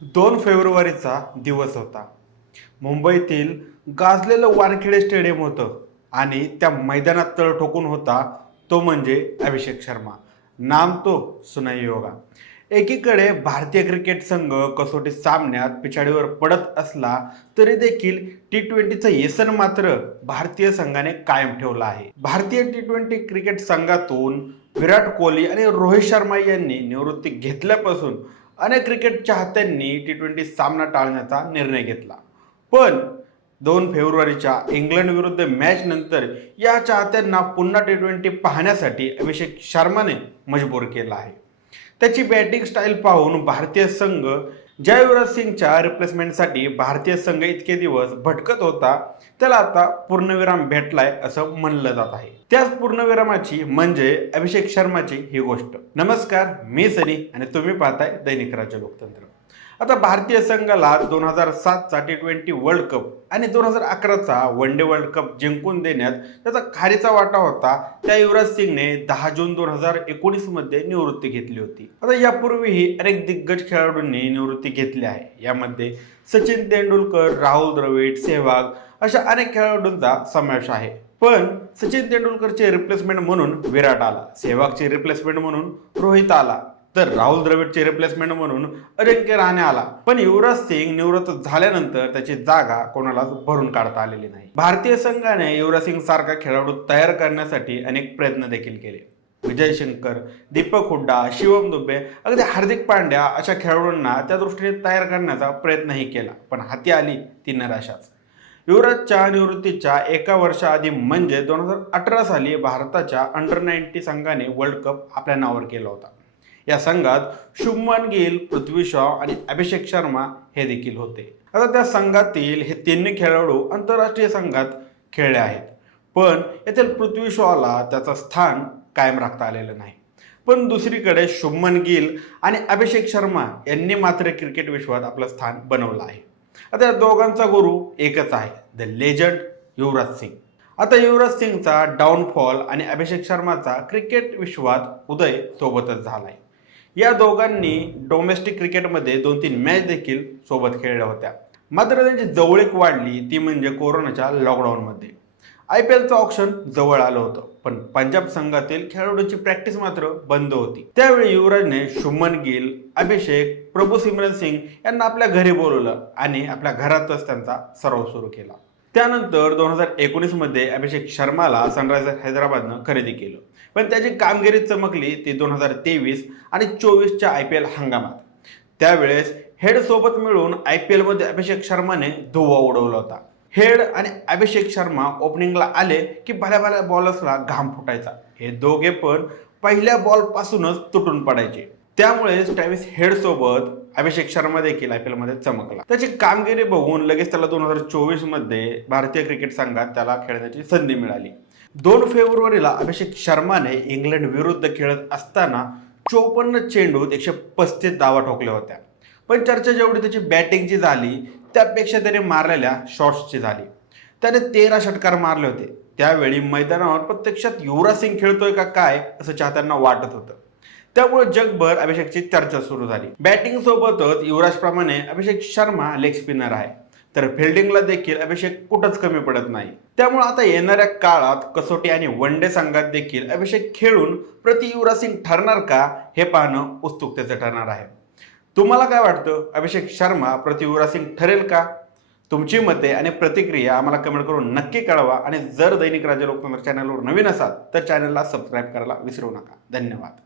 2 फेब्रुवारीचा दिवस होता. मुंबईतील गाजलेलं वानखेडे स्टेडियम होतं आणि त्या मैदानात तळ ठोकून होता तो म्हणजे अभिषेक शर्मा. नाम तो सुनाई होगा. एकीकडे भारतीय क्रिकेट संघ कसोटी सामन्यात पिछाडीवर पडत असला तरी देखील T20चं व्यसन मात्र भारतीय संघाने कायम ठेवलं आहे. भारतीय T20 क्रिकेट संघातून विराट कोहली आणि रोहित शर्मा यांनी निवृत्ती घेतल्यापासून अनेक क्रिकेट चाहत्यांनी T20 सामना टाळण्याचा निर्णय घेतला. पण 2 फेब्रुवारीच्या इंग्लंड विरुद्ध मॅच नंतर या चाहत्यांना पुन्हा T20 पाहण्यासाठी अभिषेक शर्माने मजबूर केला आहे. त्याची बॅटिंग स्टाईल पाहून भारतीय संघ ज्या युवराज सिंगच्या रिप्लेसमेंटसाठी भारतीय संघ इतके दिवस भटकत होता त्याला आता पूर्णविराम भेटलाय असं म्हणलं जात आहे. त्याच पूर्णविरामाची म्हणजे अभिषेक शर्माची ही गोष्ट. नमस्कार, मी सनी आणि तुम्ही पाहताय दैनिक राज्य लोकतंत्र. आता भारतीय संघाला 2007चा T20 वर्ल्ड कप आणि 2011चा वन डे वर्ल्ड कप जिंकून देण्यात त्याचा खारीचा वाटा होता. त्या युवराज सिंगने 10 जून 2019 मध्ये निवृत्ती घेतली होती. आता यापूर्वीही अनेक दिग्गज खेळाडूंनी निवृत्ती घेतली आहे. यामध्ये सचिन तेंडुलकर, राहुल द्रविड, सेहवाग अशा अनेक खेळाडूंचा समावेश आहे. पण सचिन तेंडुलकरचे रिप्लेसमेंट म्हणून विराट आला, सेहवागचे रिप्लेसमेंट म्हणून रोहित आला, तर राहुल द्रविडचे रिप्लेसमेंट म्हणून अजिंक्य रहाणे आला. पण युवराज सिंग निवृत्त झाल्यानंतर त्याची जागा कोणालाच भरून काढता आलेली नाही. भारतीय संघाने युवराज सिंग सारखा खेळाडू तयार करण्यासाठी अनेक प्रयत्न देखील केले. विजय शंकर, दीपक हुड्डा, शिवम दुबे, अगदी हार्दिक पांड्या अशा खेळाडूंना त्या दृष्टीने तयार करण्याचा प्रयत्नही केला, पण हाती आली ती निराशाच. युवराजच्या निवृत्तीच्या एका वर्षाआधी म्हणजे 2018 साली भारताच्या अंडर-19 संघाने वर्ल्ड कप आपल्या नावावर केला होता. या संघात शुभमन गिल, पृथ्वी शॉ आणि अभिषेक शर्मा हे देखील होते. आता त्या संघातील हे तिन्ही खेळाडू आंतरराष्ट्रीय संघात खेळले आहेत, पण येथील पृथ्वी शॉला त्याचं स्थान कायम राखता आलेलं नाही. पण दुसरीकडे शुभमन गिल आणि अभिषेक शर्मा यांनी मात्र क्रिकेट विश्वात आपलं स्थान बनवलं आहे. आता या दोघांचा गुरु एकच आहे, द लेजंड युवराज सिंग. आता युवराज सिंगचा डाऊनफॉल आणि अभिषेक शर्माचा क्रिकेट विश्वात उदय सोबतच झालाय. या दोघांनी डोमेस्टिक क्रिकेटमध्ये 2-3 मॅच देखील सोबत खेळल्या होत्या. मात्र त्यांची जवळीक वाढली ती म्हणजे कोरोनाच्या लॉकडाऊनमध्ये. IPLचं ऑप्शन जवळ आलं होतं, पण पंजाब संघातील खेळाडूंची प्रॅक्टिस मात्र बंद होती. त्यावेळी युवराजने शुभमन गिल, अभिषेक, प्रभू सिमरन सिंग यांना आपल्या घरी बोलवलं आणि आपल्या घरातच त्यांचा सराव सुरू केला. त्यानंतर 2019 मध्ये अभिषेक शर्माला सनरायझर्स हैदराबादनं खरेदी केलं, पण त्याची कामगिरी चमकली ती 2023 आणि 24च्या IPL हंगामात. त्यावेळेस हेड सोबत मिळून IPL मध्ये अभिषेक शर्माने धुव्वा उडवला होता. हेड आणि अभिषेक शर्मा ओपनिंगला आले की भल्या भल्या बॉलर्सला घाम फुटायचा. हे दोघे पण पहिल्या बॉल पासूनच तुटून पडायचे. त्यामुळे ट्रॅव्हिस हेड सोबत अभिषेक शर्मा देखील IPL मध्ये चमकला. त्याची कामगिरी बघून लगेच त्याला 2024 मध्ये भारतीय क्रिकेट संघात त्याला खेळण्याची संधी मिळाली. 2 फेब्रुवारीला अभिषेक शर्माने इंग्लंड विरुद्ध खेळत असताना 54 चेंडूत 135 धावा ठोकल्या होत्या. पण चर्चा जेवढी त्याची बॅटिंगची झाली त्यापेक्षा त्याने मारलेल्या शॉट्सची झाली. त्याने 13 षटकार मारले होते. त्यावेळी मैदानावर प्रत्यक्षात युवराज सिंग खेळतोय का काय असं चाहत्यांना वाटत होतं. त्यामुळे जगभर अभिषेकची चर्चा सुरू झाली. बॅटिंग सोबतच युवराजप्रमाणे अभिषेक शर्मा लेग स्पिनर आहे, तर फिल्डिंगला देखील अभिषेक कुठंच कमी पडत नाही. त्यामुळे आता येणाऱ्या काळात कसोटी आणि वन डे संघात देखील अभिषेक खेळून प्रति युवराज सिंग ठरणार का हे पाहणं उत्सुकतेचं ठरणार आहे. तुम्हाला काय वाटतं, अभिषेक शर्मा प्रति युवराज सिंग ठरेल का? तुमची मते आणि प्रतिक्रिया आम्हाला कमेंट करून नक्की कळवा. आणि जर दैनिक राज्य लोकतंत्र चॅनलवर नवीन असाल तर चॅनलला सबस्क्राईब करायला विसरू नका. धन्यवाद.